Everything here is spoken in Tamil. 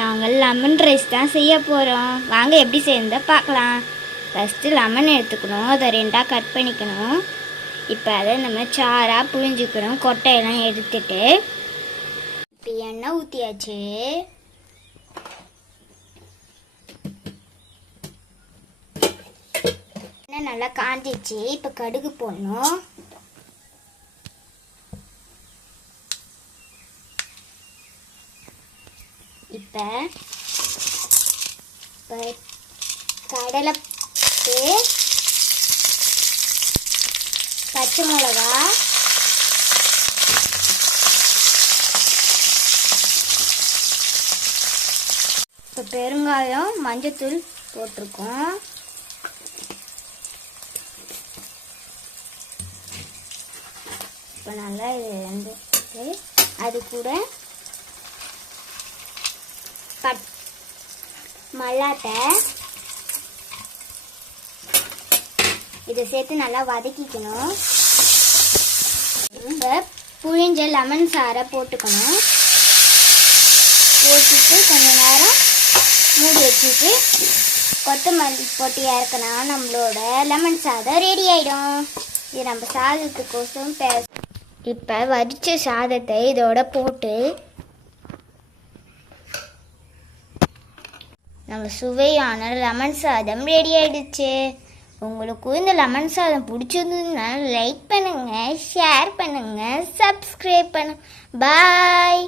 நாங்கள் லெமன் ரைஸ் தான் செய்ய போகிறோம். வாங்க எப்படி செய்யறத பார்க்கலாம். ஃபஸ்ட்டு லெமன் எடுத்துக்கணும், அதை ரெண்டாக கட் பண்ணிக்கணும். இப்போ அதை நம்ம சாராக புழிஞ்சிக்கணும், கொட்டையெல்லாம் எடுத்துட்டு. இப்போ எண்ணெய் ஊற்றியாச்சு. எண்ணெய் நல்லா காஞ்சிச்சு. இப்போ கடுகு போடணும். இப்போ கடலை, பச்சை மிளகா, இப்போ பெருங்காயம், மஞ்சத்தூள் போட்டிருக்கோம். இப்போ நல்லா இது வந்து அது கூட மல்லாட்டை இதை சேர்த்து நல்லா வதக்கிக்கணும். இப்போ புழிஞ்ச லெமன் சாறை போட்டுக்கணும். போட்டுட்டு கொஞ்சம் நேரம் மூடி வச்சுட்டு கொத்தமல்லி போட்டு இறக்கினா நம்மளோட லெமன் சாதம் ரெடி ஆகிடும். இது நம்ம சாதத்துக்கோசம் இப்போ வடித்த சாதத்தை இதோட போட்டு நம்ம சுவையான லெமன் சாதம் ரெடி ஆகிடுச்சு. உங்களுக்கு இந்த லெமன் சாதம் பிடிச்சிருந்ததுன்னா லைக் பண்ணுங்கள், ஷேர் பண்ணுங்கள், சப்ஸ்கிரைப் பண்ணுங்கள். பாய்.